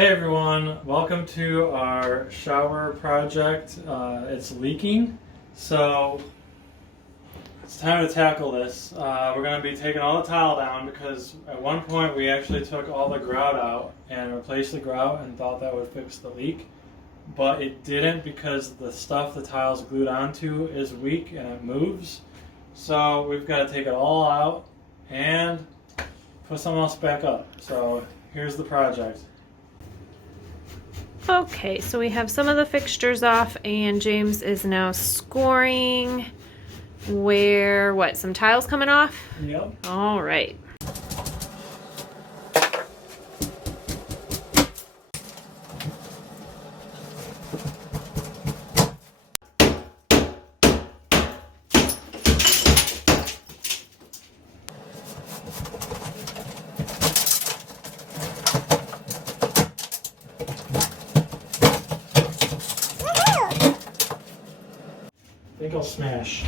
Hey everyone, welcome to our shower project. It's leaking, so it's time to tackle this. We're going to be taking all the tile down because at one point we actually took all the grout out and replaced the grout and thought that would fix the leak, but it didn't because the stuff the tile's glued onto is weak and it moves. So we've got to take it all out and put something else back up. So here's the project. Okay, so we have some of the fixtures off and James is now scoring where, some tiles coming off? Yep. All right. I think I'll smash.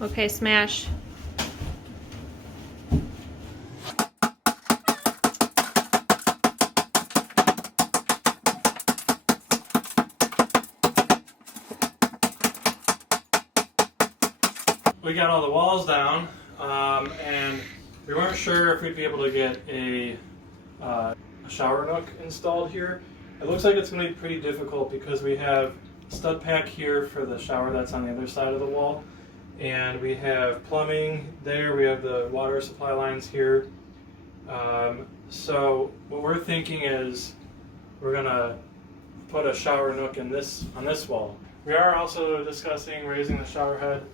Okay, smash. We got all the walls down, and we weren't sure if we'd be able to get a shower nook installed here. It looks like it's going to be pretty difficult because we have stud pack here for the shower that's on the other side of the wall, and we have plumbing there, we have the water supply lines here. So what we're thinking is we're going to put a shower nook in on this wall. We are also discussing raising the shower head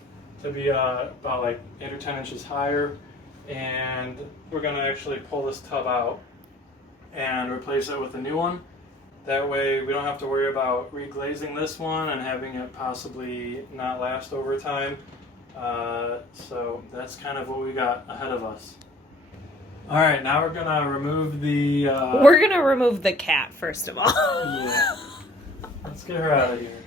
to be about like 8 or 10 inches higher, and we're going to actually pull this tub out and replace it with a new one. That way we don't have to worry about reglazing this one and having it possibly not last over time. So that's kind of what we got ahead of us. Alright, now we're going to remove the... We're going to remove the cat first of all. Yeah. Let's get her out of here.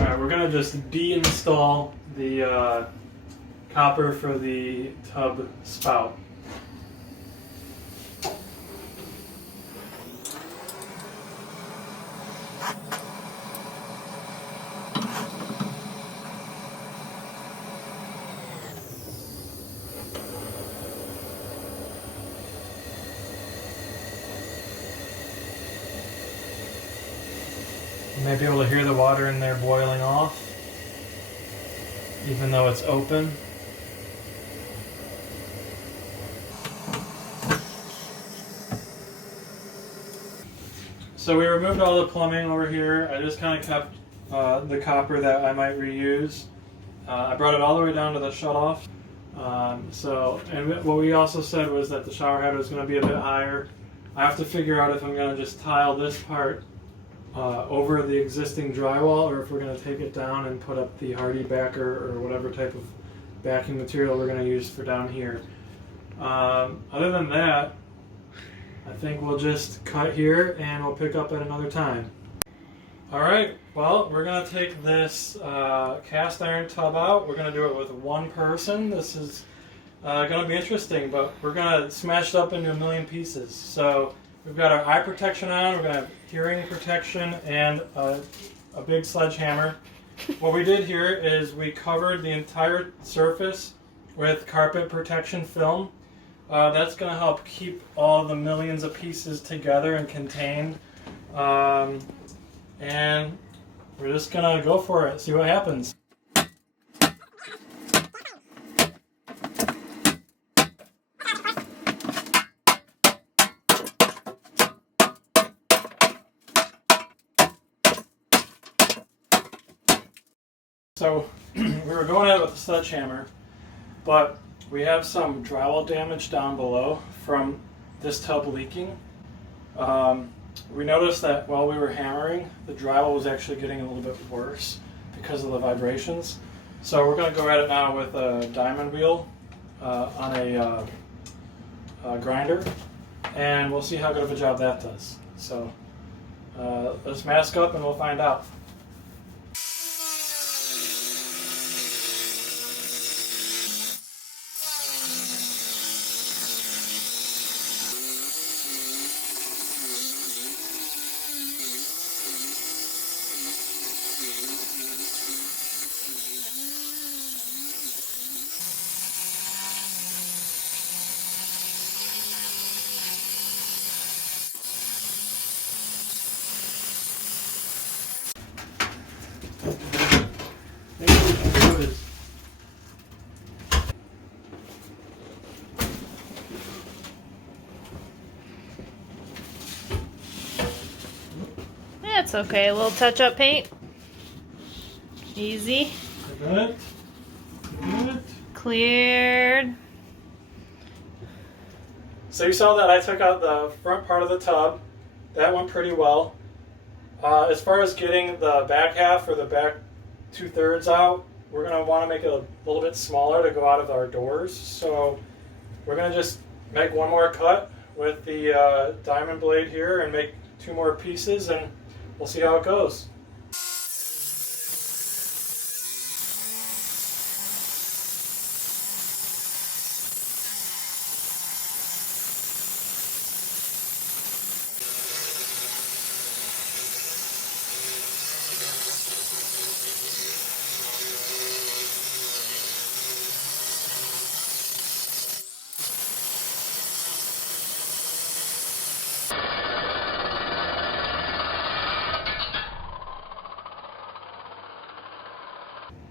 Alright, we're going to just deinstall the copper for the tub spout. You might be able to hear the water in there boiling off, even though it's open. So we removed all the plumbing over here. I just kind of kept the copper that I might reuse. I brought it all the way down to the shutoff. And what we also said was that the shower head was going to be a bit higher. I have to figure out if I'm going to just tile this part over the existing drywall, or if we're going to take it down and put up the hardy backer or whatever type of backing material we're going to use for down here. Other than that, I think we'll just cut here and we'll pick up at another time. Alright, well, we're going to take this cast iron tub out. We're going to do it with one person. This is going to be interesting, but we're going to smash it up into a million pieces. So we've got our eye protection on, we're going to have hearing protection, and a big sledgehammer. What we did here is we covered the entire surface with carpet protection film. That's going to help keep all the millions of pieces together and contained. And we're just going to go for it, see what happens. So we were going at it with a sledgehammer, but we have some drywall damage down below from this tub leaking. We noticed that while we were hammering, the drywall was actually getting a little bit worse because of the vibrations. So we're going to go at it now with a diamond wheel on a grinder, and we'll see how good of a job that does. So let's mask up and we'll find out. That's okay. A little touch-up paint. Easy. Good. Good. Cleared. So you saw that I took out the front part of the tub. That went pretty well. As far as getting the back half or the back 2/3 out, we're going to want to make it a little bit smaller to go out of our doors. So we're going to just make one more cut with the diamond blade here and make 2 more pieces, and we'll see how it goes.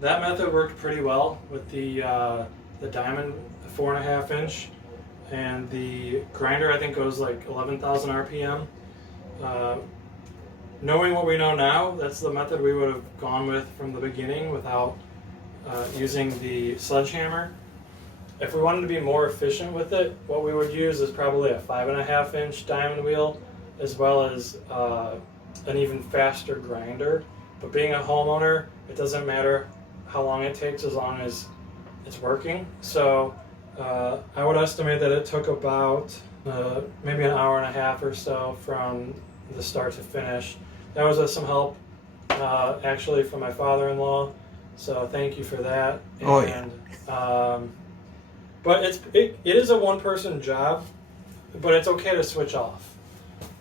That method worked pretty well with the diamond 4.5 inch, and the grinder I think goes like 11,000 RPM. Knowing what we know now, that's the method we would have gone with from the beginning without using the sledgehammer. If we wanted to be more efficient with it, what we would use is probably a 5.5 inch diamond wheel, as well as an even faster grinder. But being a homeowner, it doesn't matter how long it takes as long as it's working. So I would estimate that it took about maybe an hour and a half or so from the start to finish. That was with some help actually from my father-in-law, so thank you for that. Oh, and but it is a one-person job, but it's okay to switch off.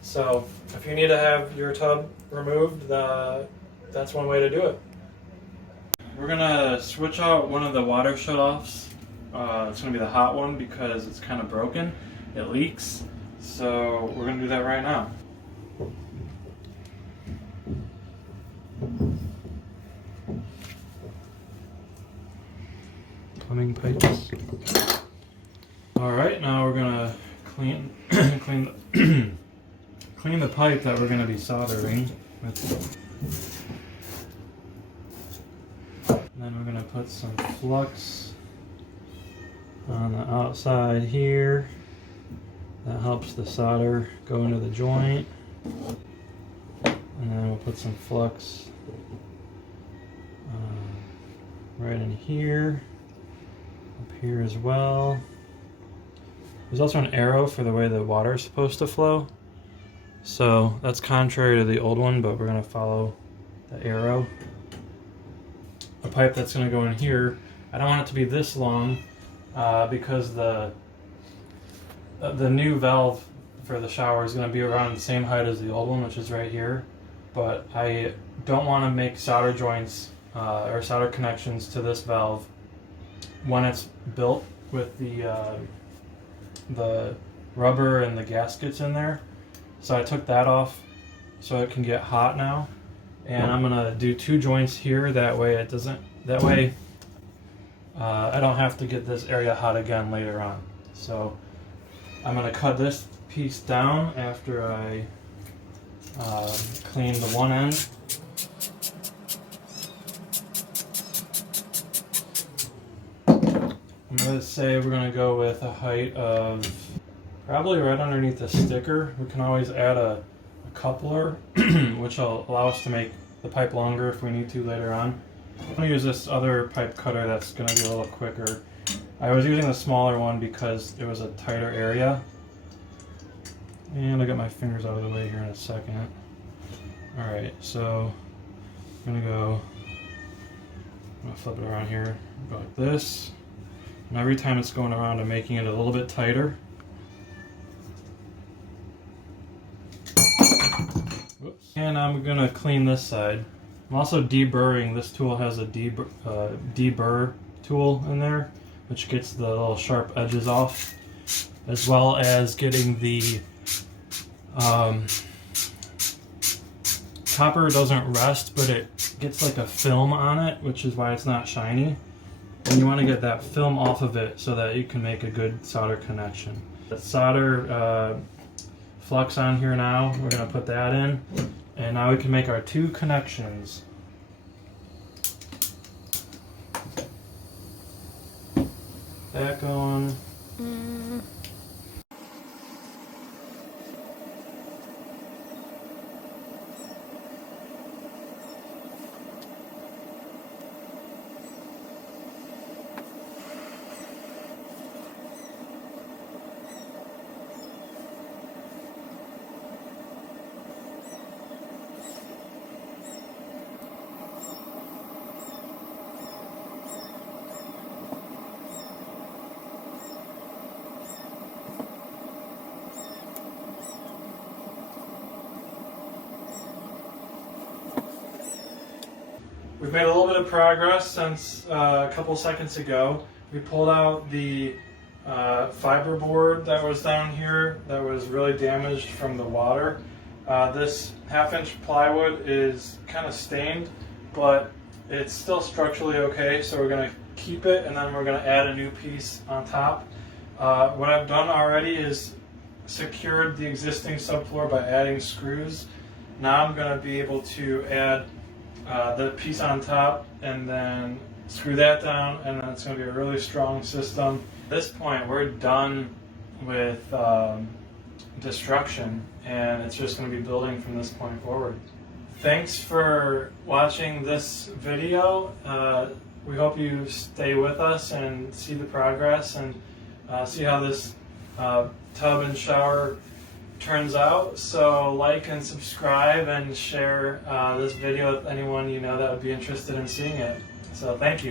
So if you need to have your tub removed, that's one way to do it. We're gonna switch out one of the water shutoffs. It's gonna be the hot one because it's kind of broken. It leaks. So we're gonna do that right now. Plumbing pipes. All right, now we're gonna clean clean the pipe that we're gonna be soldering with. And then we're going to put some flux on the outside here. That helps the solder go into the joint. And then we'll put some flux right in here, up here as well. There's also an arrow for the way the water is supposed to flow. So that's contrary to the old one, but we're going to follow the arrow. A pipe that's going to go in here, I don't want it to be this long because the new valve for the shower is going to be around the same height as the old one, which is right here. But I don't want to make solder joints or solder connections to this valve when it's built with the rubber and the gaskets in there. So I took that off so it can get hot now. And I'm gonna do 2 joints here. That way it doesn't. That way I don't have to get this area hot again later on. So I'm gonna cut this piece down after I clean the one end. I'm gonna say we're gonna go with a height of probably right underneath the sticker. We can always add a coupler, which will allow us to make the pipe longer if we need to later on. I'm going to use this other pipe cutter that's going to be a little quicker. I was using the smaller one because it was a tighter area. And I'll get my fingers out of the way here in a second. Alright, so I'm going to flip it around here, go like this. And every time it's going around, I'm making it a little bit tighter. Whoops. And I'm going to clean this side. I'm also deburring. This tool has a deburr tool in there, which gets the little sharp edges off, as well as getting the copper doesn't rust, but it gets like a film on it, which is why it's not shiny. And you want to get that film off of it so that you can make a good solder connection. The solder flux on here now, we're going to put that in. And now we can make our 2 connections. That going. We've made a little bit of progress since a couple seconds ago. We pulled out the fiberboard that was down here that was really damaged from the water. This 1/2-inch plywood is kind of stained, but it's still structurally okay, so we're going to keep it and then we're going to add a new piece on top. What I've done already is secured the existing subfloor by adding screws. Now I'm going to be able to add the piece on top and then screw that down, and then it's going to be a really strong system. At this point, we're done with destruction, and it's just going to be building from this point forward. Thanks for watching this video. We hope you stay with us and see the progress and see how this tub and shower turns out. So like and subscribe and share this video with anyone you know that would be interested in seeing it. So thank you.